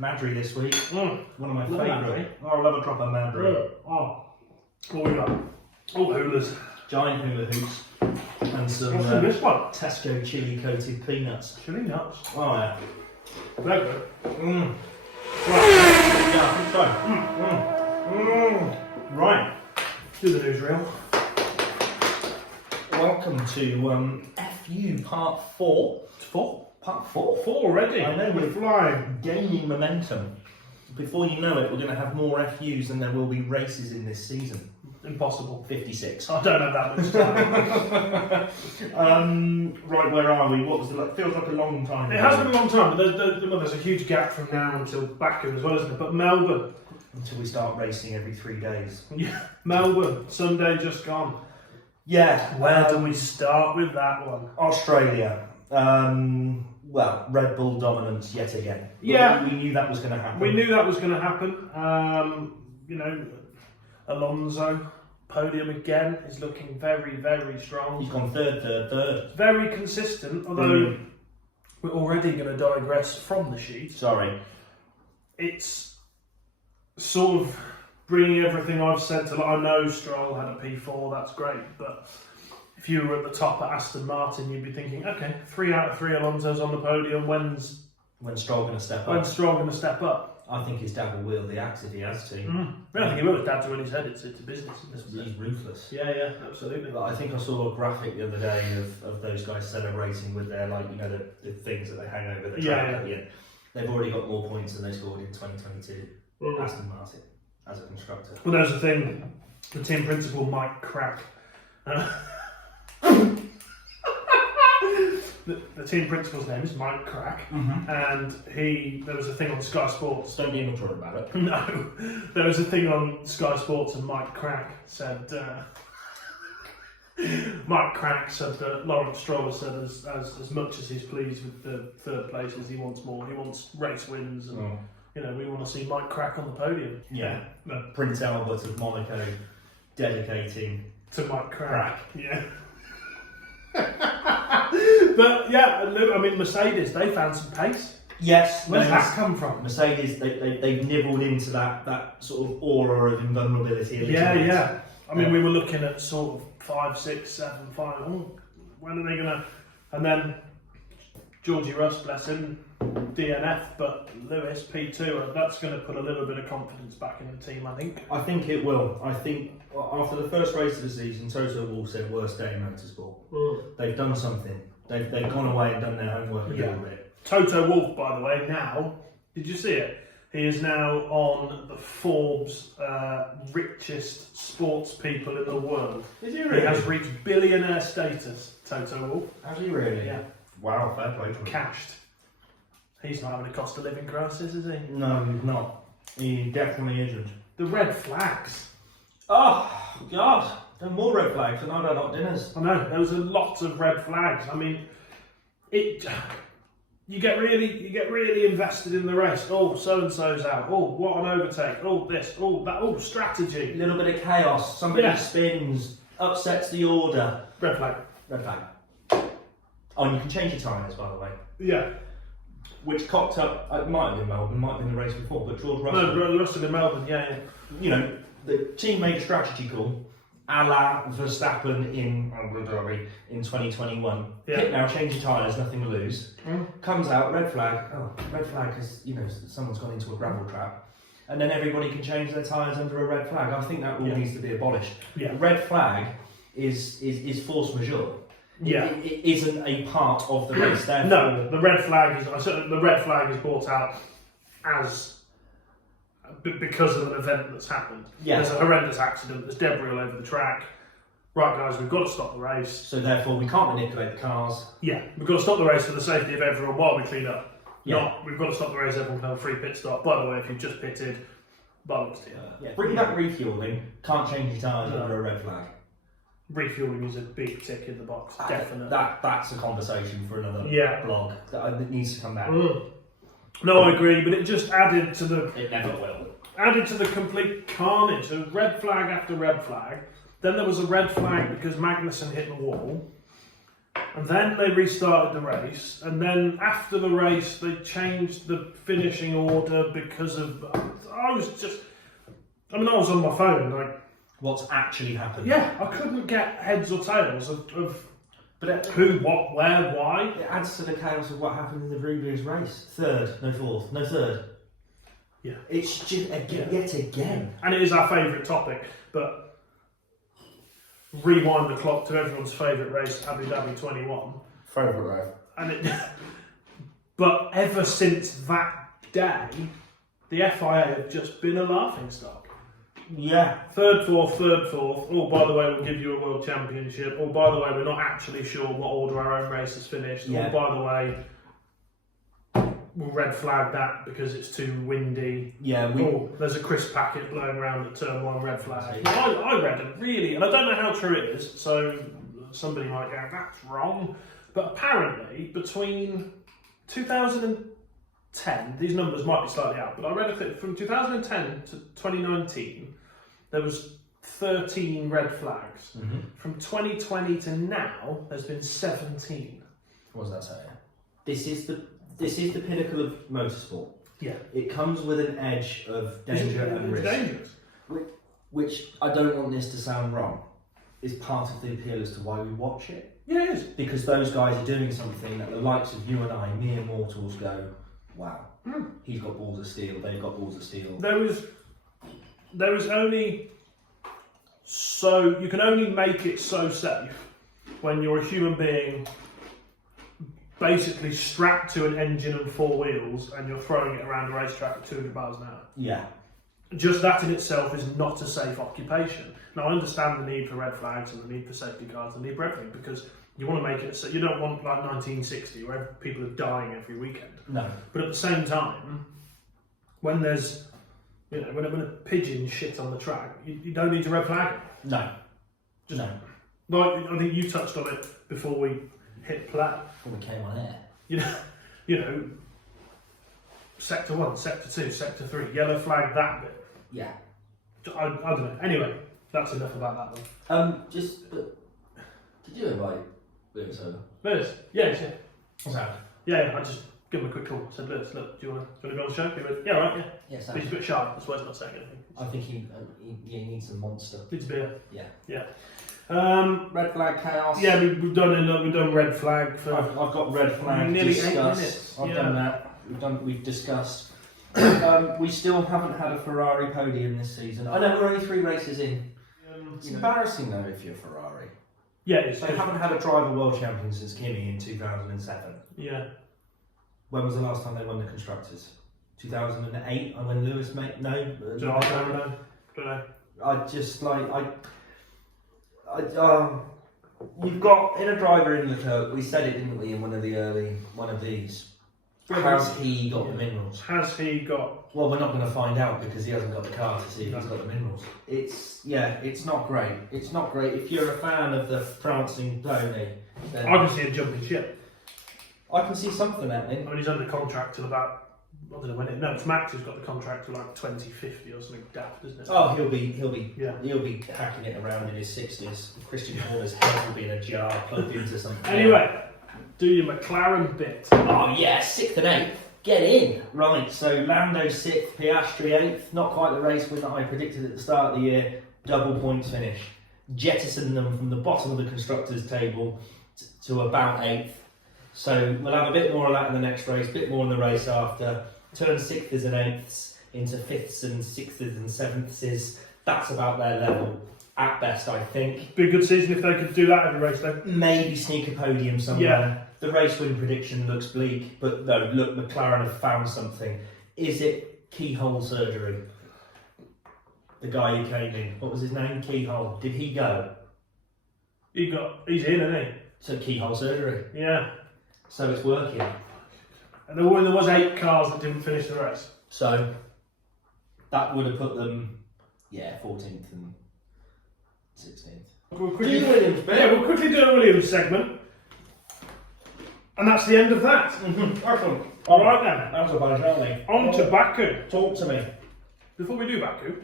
Madry this week. One of my Love favourite. Oh, I love a proper Madry. Oh, what we got? All the hoolas. Giant hula hoops and some What's in this one? Tesco chili coated peanuts. Chili nuts. Oh yeah. Very good. Right. Yeah, so. Right. Do the newsreel. Welcome to FU Part 4. Part 4? 4 already? I know, we're flying. Gaining momentum. Before you know it, we're going to have more FUs than there will be races in this season. Impossible. 56. I don't have that much time. Right, where are we? What was the? Feels like a long time. It has been a long time, but there's a huge gap from now until Baku as well, isn't it? But Melbourne. Until we start racing every 3 days. Yeah. Melbourne. Sunday just gone. Yeah. Where do we start with that one? Australia. Well, Red Bull dominance yet again. Yeah. We knew that was going to happen. We knew that was going to happen. You know, Alonso, podium again, is looking very, very strong. He's gone third. Very consistent, although we're already going to digress from the sheet. Sorry. It's sort of bringing everything I've said to, I know Stroll had a P4, that's great, but if you were at the top at Aston Martin, you'd be thinking, okay, 3 out of 3 Alonso's on the podium, when's Stroll going to step up? When's Stroll going to step up? I think his dad will wield the axe if he has to. I don't think he will. His dad's in his head. It's a business. He's ruthless. Yeah, absolutely. But I think I saw a graphic the other day of those guys celebrating with their, like, you know, the things that they hang over the track at the end. They've already got more points than they scored in 2022. Aston Martin as a constructor. Well, there's a thing. The team principal Mike Crack. The team principal's name is Mike Crack, and there was a thing on Sky Sports. Don't be immature about it. No, there was a thing on Sky Sports, and Mike Crack said that Lawrence Stroll said as much as he's pleased with the third places, he wants more. He wants race wins, and you know, we want to see Mike Crack on the podium. Yeah, Prince Albert of Monaco dedicating to Mike Crack. Yeah. But yeah, I mean, Mercedes, they found some pace. Yes. Where's that come from? Mercedes, they've nibbled into that sort of aura of invulnerability. Yeah. I mean, we were looking at sort of 5, 6, 7, 5. When are they gonna? And then Georgie Russ, bless him, DNF, but Lewis P2. That's going to put a little bit of confidence back in the team, I think. I think it will. I think after the first race of the season, Toto Wolff said worst day in motorsport. They've done something. They've gone away and done their homework a little bit. Toto Wolff, by the way, now, did you see it? He is now on the Forbes richest sports people in the world. Is he really? He has reached billionaire status, Toto Wolff. Has he really? Yeah. Wow, fair play to him. Cashed. He's not having a cost of living crisis, is he? No, he's not. He definitely isn't. The red flags. Oh, God. There are more red flags than I've had hot dinners. I know, there was a lot of red flags. I mean, you get really invested in the race. Oh, so-and-so's out. Oh, what an overtake. Oh, this. Oh, that. Oh, strategy. A little bit of chaos. Somebody spins, upsets the order. Red flag. Red flag. Oh, and you can change your tyres, by the way. Yeah. Which cocked up, it might have been Melbourne, might have been the race before, but George Russell. No, Russell in Melbourne, yeah. You know, the team made a strategy call, a la Verstappen in Abu Dhabi in 2021. Yeah. Hit now, change your tyres, nothing to lose. Comes out, red flag. Oh, red flag because, you know, someone's gone into a gravel trap. And then everybody can change their tyres under a red flag. I think that rule needs to be abolished. Yeah. Red flag is force majeure. Yeah. It isn't a part of the race. Therefore. No, the red flag is brought out as because of an event that's happened. Yeah. There's a horrendous accident. There's debris all over the track. Right, guys, we've got to stop the race. So therefore, we can't manipulate the cars. Yeah, we've got to stop the race for the safety of everyone while we clean up. Yeah. We've got to stop the race. Everyone can have a free pit stop. By the way, if you've just pitted, bollocks to you. Yeah. Bring back refueling. Can't change your tyres under a red flag. Refueling is a big tick in the box, definitely. That's a conversation for another blog. That needs to come back. No, I agree, but it just added to the... It never will. Added to the complete carnage. So red flag after red flag. Then there was a red flag because Magnussen hit the wall. And then they restarted the race, and then after the race they changed the finishing order because of... I was on my phone, like... What's actually happened? Yeah, I couldn't get heads or tails of who, what, where, why. It adds to the chaos of what happened in the previous race. Third, no fourth, no third. Yeah. It's just, yet again. And it is our favourite topic, but rewind the clock to everyone's favourite race, Abu Dhabi 21. Favourite race. And but ever since that day, the FIA have just been a laughingstock. Yeah. Third, fourth. Oh, by the way, we'll give you a world championship. Oh, by the way, we're not actually sure what order our own race has finished. Yeah. Oh, by the way, we'll red flag that because it's too windy. Yeah. There's a crisp packet blowing around at turn 1, red flag. I read it really, and I don't know how true it is, so somebody might go, that's wrong. But apparently, between 2010, these numbers might be slightly out, but I read a clip from 2010 to 2019, there was 13 red flags. Mm-hmm. From 2020 to now, there's been 17. What does that say? This is the pinnacle of motorsport. Yeah. It comes with an edge of danger and risk. Dangerous. Which, I don't want this to sound wrong, is part of the appeal as to why we watch it. Yeah, it is. Because those guys are doing something that the likes of you and I, mere mortals, go, wow, he's got balls of steel, they've got balls of steel. There was only so you can only make it so safe when you're a human being basically strapped to an engine and 4 wheels and you're throwing it around a racetrack at 200 miles an hour. Yeah. Just that in itself is not a safe occupation. Now, I understand the need for red flags and the need for safety cars and the need for everything, because you want to make it so you don't want like 1960 where people are dying every weekend. No. But at the same time, when there's when a pigeon shit on the track, you don't need to red flag it. No. Just like I think you touched on it before we hit play. Before we came on air. You know, sector 1, sector 2, sector 3, yellow flag that bit. Yeah. I don't know. Anyway, that's enough about that one. Did you invite Lewis over? Lewis? Yeah. What's that? Yeah, I just give him a quick call. Said, Lewis, look, do you want to go on the show? He went, yeah, right, yeah. Yes. But he's a bit shy. That's why he's not saying anything. I think he needs a monster. Needs a beer. Yeah. Red flag chaos. Yeah, we've done red flag for. I've got red flag. Nearly discuss. 8 minutes. I've done that. We've discussed. We still haven't had a Ferrari podium this season. I know we're only 3 races in. It's embarrassing though if you're Ferrari. Yeah, it is. They haven't had a driver world champion since Kimi in 2007. Yeah. When was the last time they won the constructors? 2008. When Lewis made no. Don't know. I just like you've got in a driver in Leclerc. We said it, didn't we, in one of these. Has he got the minerals? Has he got? Well, we're not going to find out because he hasn't got the car to see if he's got the minerals. It's not great. It's not great. If you're a fan of the prancing pony, then I can see him jumping ship. I can see something happening. I mean, he's under contract till about, I don't know when it's Max who's got the contract till like 2050 or something daft, isn't it? Oh, he'll be hacking it around in his 60s. Christian Horner's head will be in a jar plugged into something. Anyway, do your McLaren bit. Oh yeah, 6th and 8th. Get in! Right, so Lando 6th, Piastri 8th. Not quite the race win that I predicted at the start of the year. Double points finish. Jettisoned them from the bottom of the constructors' table to about 8th. So we'll have a bit more of that in the next race, a bit more in the race after. Turn 6ths and 8ths into 5ths and 6ths and 7ths. That's about their level at best, I think. Be a good season if they could do that every race though. Maybe sneak a podium somewhere. Yeah. The race win prediction looks bleak, but no, look, McLaren have found something. Is it keyhole surgery? The guy who came in, what was his name? Keyhole. Did he go? He's in, isn't he? So keyhole surgery. Yeah. So it's working. And there was 8 cars that didn't finish the race. So that would have put them, 14th and 16th. We'll quickly do a Williams segment. And that's the end of that. Excellent. Alright then. That was a bunch, aren't they? On to Baku. Talk to me. Before we do Baku.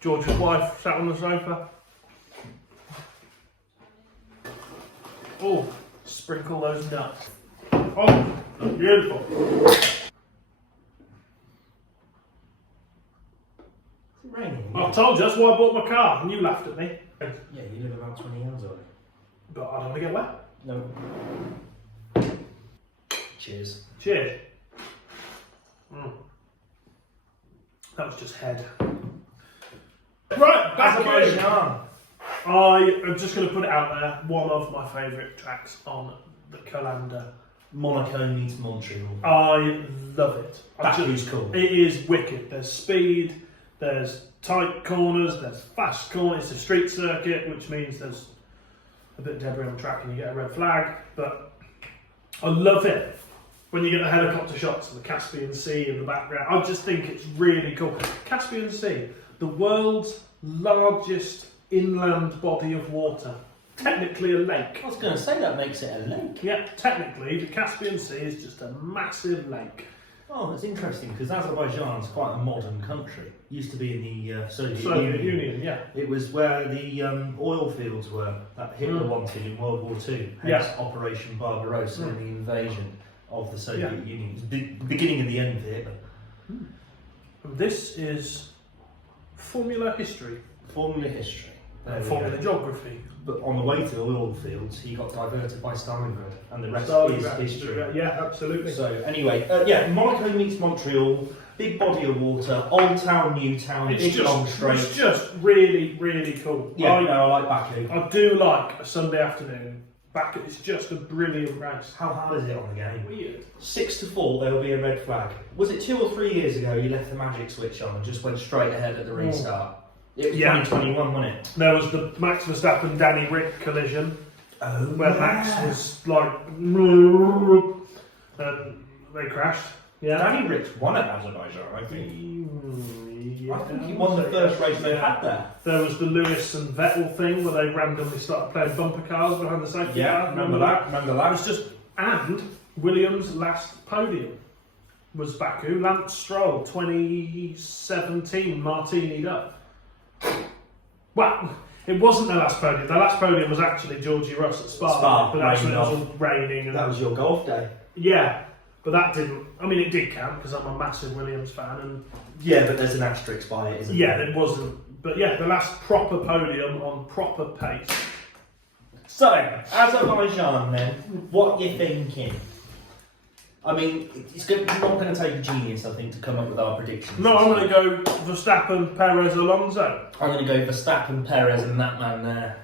George's wife sat on the sofa. Oh, sprinkle those nuts. Oh, beautiful. It's raining. I told you, that's why I bought my car, and you laughed at me. Yeah, you live about 20 hours away. But I don't want to get wet. No. Cheers. Cheers. That was just head. Right, Baku. Azerbaijan. I am just going to put it out there. One of my favourite tracks on the calendar. Monaco meets Montreal. I love it. Baku's cool. It is wicked. There's speed, there's tight corners, there's fast corners. It's a street circuit, which means there's a bit of debris on the track and you get a red flag. But I love it when you get the helicopter shots of the Caspian Sea in the background. I just think it's really cool. Caspian Sea, the world's largest inland body of water. Technically a lake. I was going to say that makes it a lake. Yeah, technically the Caspian Sea is just a massive lake. Oh, that's interesting because Azerbaijan's quite a modern country. Used to be in the Soviet Union, yeah. It was where the oil fields were that Hitler wanted in World War II. Hence Operation Barbarossa and the invasion of the Soviet Union. It was the beginning of the end of Hitler. And this is Formula History. Formula History. Formula Geography. But on the way to the oil fields, he got diverted by Stalingrad, and the rest is history. Yeah, absolutely. So anyway, Monaco meets Montreal, big body of water, old town, new town, big long straight. It's just really, really cool. Yeah, I like Baku. I do like a Sunday afternoon. Baku, it's just a brilliant race. How hard is it on the game? Weird. 6-4, there will be a red flag. Was it 2 or 3 years ago you left the magic switch on and just went straight ahead at the restart? It was 2021, wasn't it? There was the Max Verstappen Danny Rick collision. Oh, where Max was like, they crashed. Yeah. Danny Rick won at Azerbaijan, I think. I think he won the first race they had there. There was the Lewis and Vettel thing where they randomly started playing bumper cars behind the safety car. Remember that? It was just, and Williams' last podium was Baku. Lance Stroll, 2017, Martini'd up. Well, it wasn't their last podium. Their last podium was actually Georgie Russ at Spa, but that's when it was all raining. And that was your golf day. Yeah, but that didn't. I mean, it did count because I'm a massive Williams fan, and yeah, but there's an asterisk by it, isn't there? Yeah, it wasn't. But yeah, the last proper podium on proper pace. So, Azerbaijan then, what you thinking? I mean, it's not going to take a genius, I think, to come up with our predictions. No, I'm going to go Verstappen, Perez, Alonso. I'm going to go Verstappen, Perez, and that man there.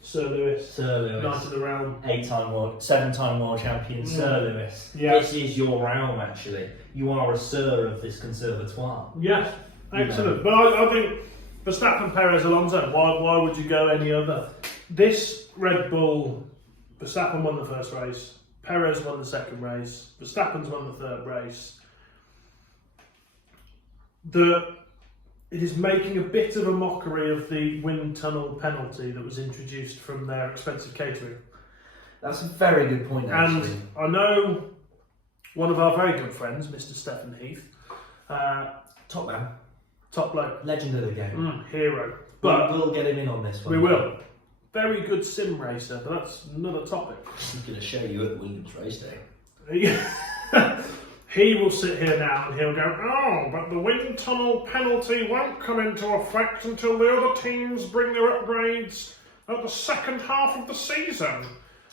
Sir Lewis. Knight of the Realm. 7-time world champion, Sir Lewis. Yeah. This is your realm, actually. You are a Sir of this conservatoire. Yes, excellent. But I think Verstappen, Perez, Alonso. Why would you go any other? This Red Bull, Verstappen won the first race. Perez won the second race. Verstappen's won the third race. It is making a bit of a mockery of the wind tunnel penalty that was introduced from their expensive catering. That's a very good point, actually. And I know one of our very good friends, Mr. Stephen Heath, top man, top bloke, legend of the game, hero. But we'll get him in on this one. We will. Very good sim racer, but that's another topic. He's going to show you at the Williams race day. He will sit here now and he'll go, oh, but the wind tunnel penalty won't come into effect until the other teams bring their upgrades at the second half of the season.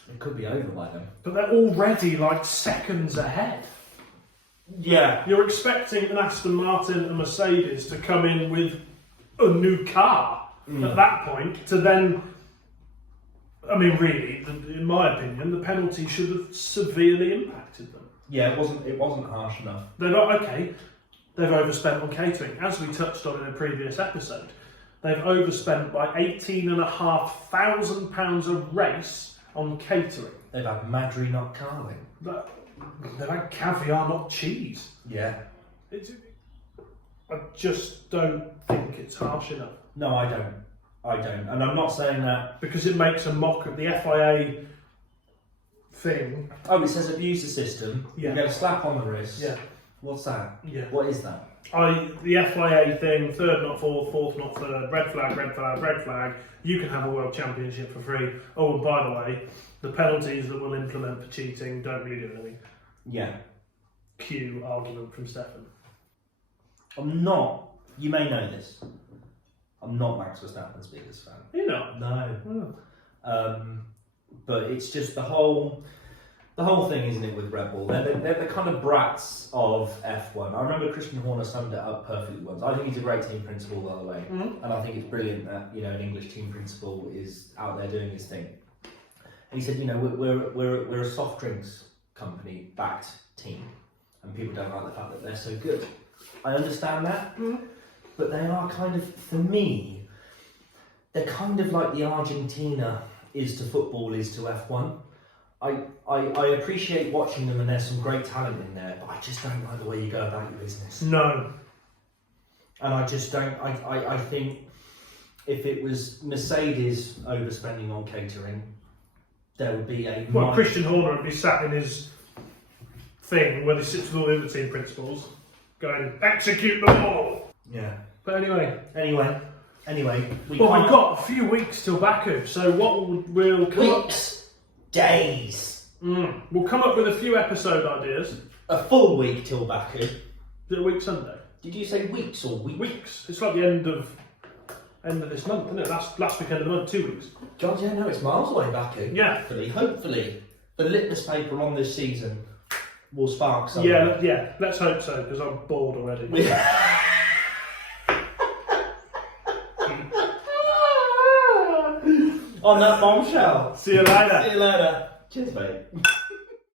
It could be over by then. But they're already like seconds ahead. Yeah. You're expecting an Aston Martin and Mercedes to come in with a new car at that point to then... I mean, really, in my opinion, the penalty should have severely impacted them. Yeah, it wasn't harsh enough. They've overspent on catering. As we touched on in a previous episode, they've overspent by £18,500 a race on catering. They've had Madry, not carling. They've had caviar, not cheese. Yeah. I just don't think it's harsh enough. No, I don't. And I'm not saying that... Because it makes a mock of the FIA thing. Oh, it says abuse the system. Yeah. You get a slap on the wrist. Yeah. What's that? Yeah. What is that? The FIA thing, third not fourth, fourth not third, red flag, red flag, red flag. You can have a world championship for free. Oh, and by the way, the penalties that we'll implement for cheating don't really do anything. Yeah. Cue argument from Stefan. I'm not. You may know this. I'm not Max Verstappen's biggest fan. You're not? No. Oh. But it's just the whole thing, isn't it, with Red Bull? They're the kind of brats of F1. I remember Christian Horner summed it up perfectly once. I think he's a great team principal, by the way, and I think it's brilliant that an English team principal is out there doing his thing. And he said, we're a soft drinks company backed team, and people don't like the fact that they're so good. I understand that, but they are kind of, for me, they're kind of like the Argentina is to football is to F1. I appreciate watching them, and there's some great talent in there, but I just don't like the way you go about your business. No. And I just don't. I think if it was Mercedes overspending on catering, there would be a. Well, Christian Horner would be sat in his thing where he sits with all the other team principals, going, execute the ball. Yeah. But anyway. We've got a few weeks till Baku, so what we'll come days. We'll come up with a few episode ideas. A full week till Baku. Is it a week Sunday? Did you say weeks or weeks? Weeks. It's like the end of this month, isn't it? Last weekend of the month, 2 weeks. God, yeah, no, it's miles away, Baku. Yeah. Hopefully, the litmus paper on this season will spark something. Yeah. Let's hope so, because I'm bored already. On that bombshell. See you later. Cheers, mate.